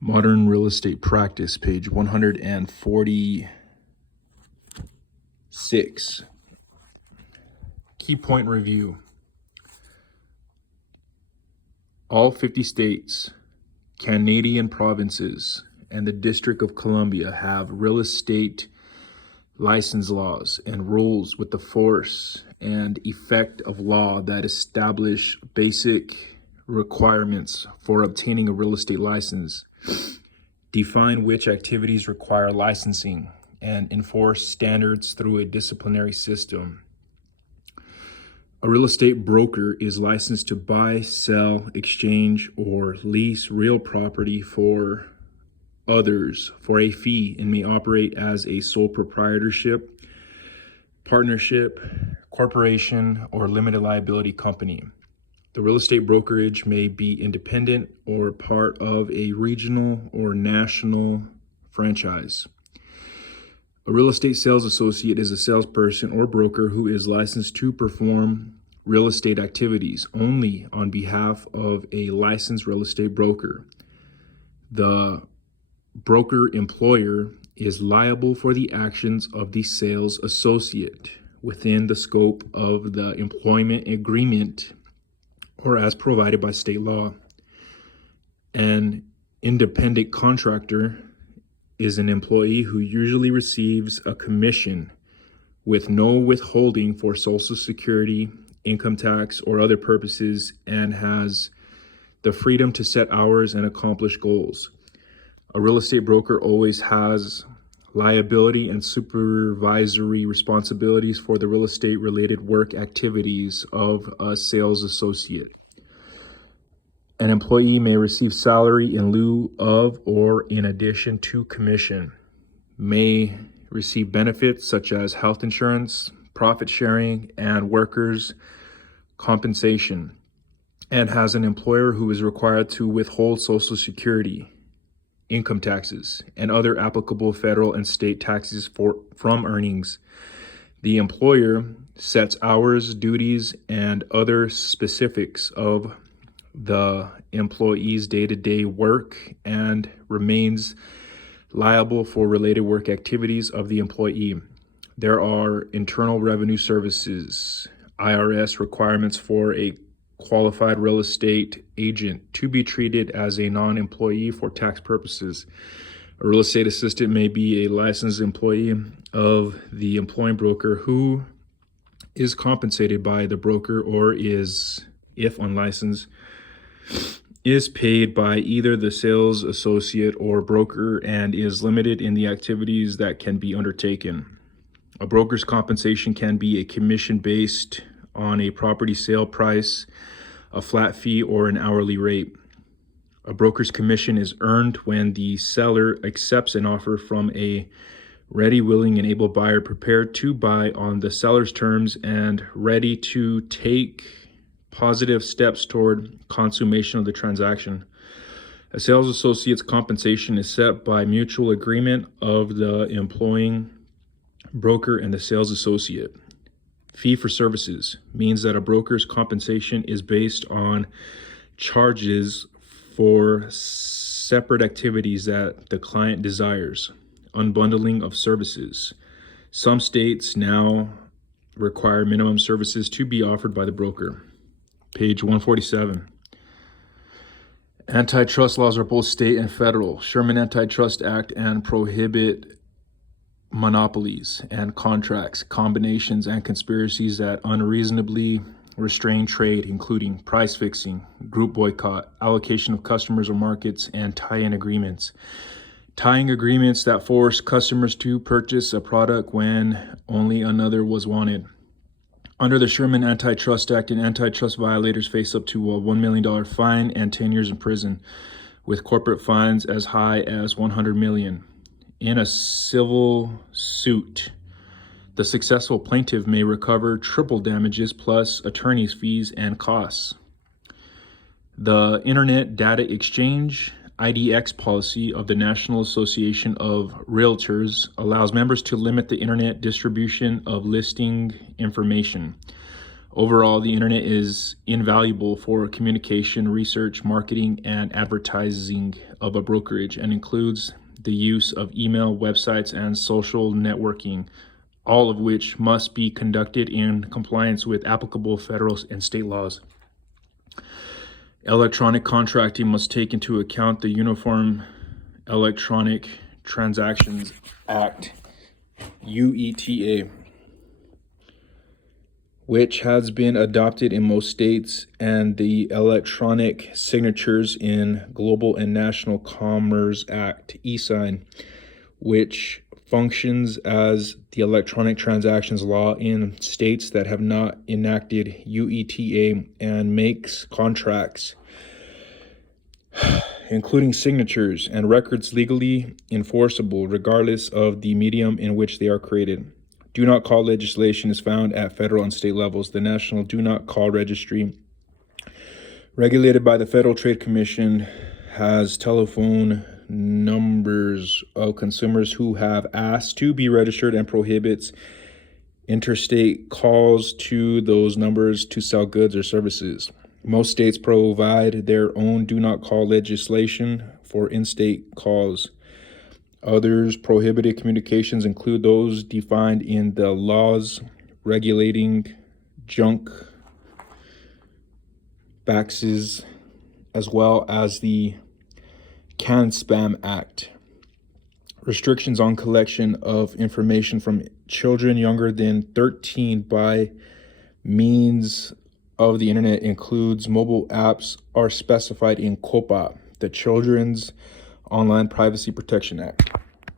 Modern Real Estate Practice, page 146. Key point review. All 50 states, Canadian provinces, and the District of Columbia have real estate license laws and rules with the force and effect of law that establish basic requirements for obtaining a real estate license, define which activities require licensing, and enforce standards through a disciplinary system. A real estate broker is licensed to buy, sell, exchange, or lease real property for others for a fee and may operate as a sole proprietorship, partnership, corporation, or limited liability company. The real estate brokerage may be independent or part of a regional or national franchise. A real estate sales associate is a salesperson or broker who is licensed to perform real estate activities only on behalf of a licensed real estate broker. The broker employer is liable for the actions of the sales associate within the scope of the employment agreement or as provided by state law. An independent contractor is an employee who usually receives a commission with no withholding for Social Security, income tax, or other purposes and has the freedom to set hours and accomplish goals. A real estate broker always has liability and supervisory responsibilities for the real estate related work activities of a sales associate. An employee may receive salary in lieu of or in addition to commission, may receive benefits such as health insurance, profit sharing, and workers' compensation, and has an employer who is required to withhold Social Security, income taxes, and other applicable federal and state taxes from earnings. The employer sets hours, duties, and other specifics of the employee's day-to-day work and remains liable for related work activities of the employee. There are Internal Revenue Services, IRS requirements for a qualified real estate agent to be treated as a non-employee for tax purposes. A real estate assistant may be a licensed employee of the employing broker who is compensated by the broker or is, if unlicensed, is paid by either the sales associate or broker and is limited in the activities that can be undertaken. A broker's compensation can be a commission based on a property sale price, a flat fee, or an hourly rate. A broker's commission is earned when the seller accepts an offer from a ready, willing, and able buyer prepared to buy on the seller's terms and ready to take positive steps toward consummation of the transaction. A sales associate's compensation is set by mutual agreement of the employing broker and the sales associate. Fee for services means that a broker's compensation is based on charges for separate activities that the client desires. Unbundling of services. Some states now require minimum services to be offered by the broker. Page 147. Antitrust laws are both state and federal. Sherman Antitrust Act and prohibit monopolies and contracts, combinations, and conspiracies that unreasonably restrain trade, including price fixing, group boycott, allocation of customers or markets, and tie-in agreements. Tying agreements that force customers to purchase a product when only another was wanted. Under the Sherman Antitrust Act, antitrust violators face up to a $1 million fine and 10 years in prison, with corporate fines as high as $100 million. In a civil suit, the successful plaintiff may recover triple damages plus attorney's fees and costs. The Internet Data Exchange IDX policy of the National Association of Realtors allows members to limit the internet distribution of listing information. Overall, the internet is invaluable for communication, research, marketing, and advertising of a brokerage, and includes the use of email, websites, and social networking, all of which must be conducted in compliance with applicable federal and state laws. Electronic contracting must take into account the Uniform Electronic Transactions Act, UETA, which has been adopted in most states, and the Electronic Signatures in Global and National Commerce Act, e-sign, which functions as the electronic transactions law in states that have not enacted UETA, and makes contracts, including signatures and records, legally enforceable regardless of the medium in which they are created. Do not call legislation is found at federal and state levels. The National Do Not Call Registry, regulated by the Federal Trade Commission, has telephone numbers of consumers who have asked to be registered and prohibits interstate calls to those numbers to sell goods or services. Most states provide their own do not call legislation for in-state calls. Others prohibited communications include those defined in the laws regulating junk faxes, as well as the CAN-SPAM Act. Restrictions on collection of information from children younger than 13 by means of the internet includes mobile apps are specified in COPPA, the Children's Online Privacy Protection Act.